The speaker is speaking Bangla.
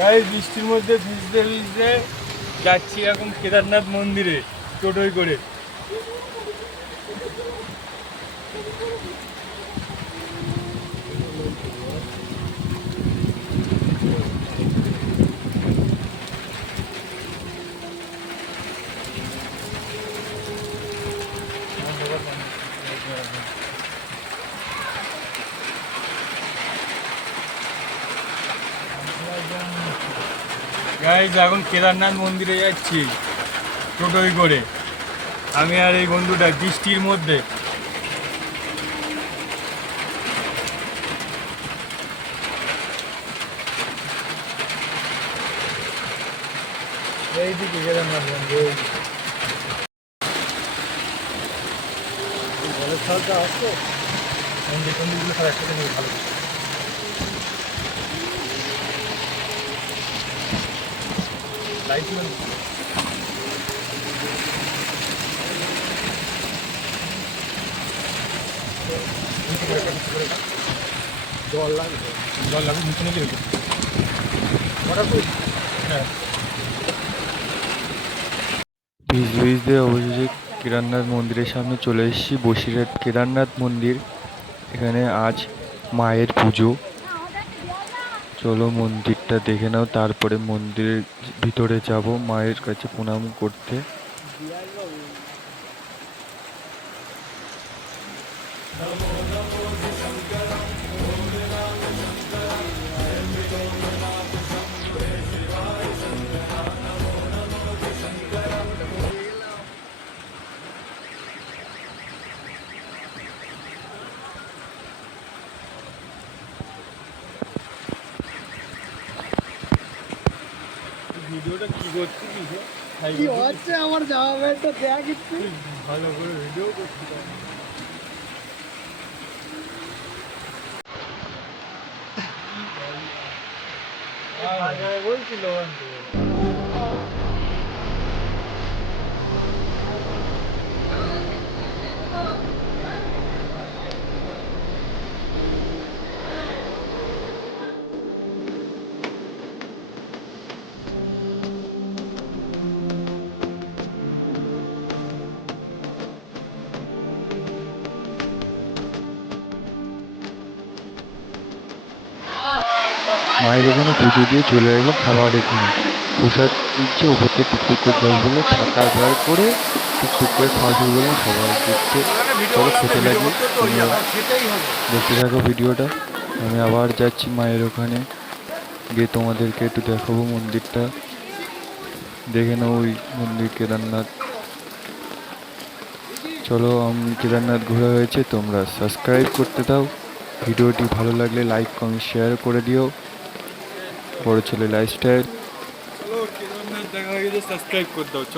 গাই বৃষ্টির মধ্যে ভিজতে ভিজতে যাচ্ছি এখন কেদারনাথ মন্দিরে টোটোই করে। গাইজ এখন কেদারনাথ মন্দিরে যাচ্ছি টোটোয় করে। আমি আর এই বন্ধুটা বৃষ্টির মধ্যে। এইদিকে কেদারনাথ মন্দির জলের ছালটা আসতো মন্দির টন্দিরগুলো সব একসাথে ভালো। জল জল নিচে রেখে হ্যাঁ অবশেষে কেদারনাথ মন্দিরের সামনে চলে এসেছি। বসিরহাট কেদারনাথ মন্দির এখানে আজ মায়ের পুজো। চলো মন্দিরটা দেখে নাও তারপরে মন্দিরের ভিতরে যাব মায়ের কাছে প্রণাম করতে। ভিডিওটা কি করছিস? কি হচ্ছে আমার জামা প্যান্টটা দেখ একটু। ভালো করে ভিডিও করছি বলছিল মায়ের ওখানে পুজো দিয়ে চলে এলো খাবার এখানে প্রসাদ দিচ্ছে ওপর থেকে টুকটুক করে জলগুলো টাকা বার করে টুকটুক করে খাওয়া শুরু করলাম, সবাই দিচ্ছে চলো খেতে লাগে। দেখতে থাকো ভিডিওটা। আমি আবার যাচ্ছি মায়ের ওখানে। গিয়ে তোমাদেরকে একটু দেখাবো মন্দিরটা। দেখে নাও ওই মন্দির কেদারনাথ। চলো, আমি, কেদারনাথ ঘোরা হয়েছে, তোমরা সাবস্ক্রাইব করতে দাও। ভিডিওটি ভালো লাগলে লাইক কমেন্ট শেয়ার করে দিও। বড় ছেলে লাইফস্টাইল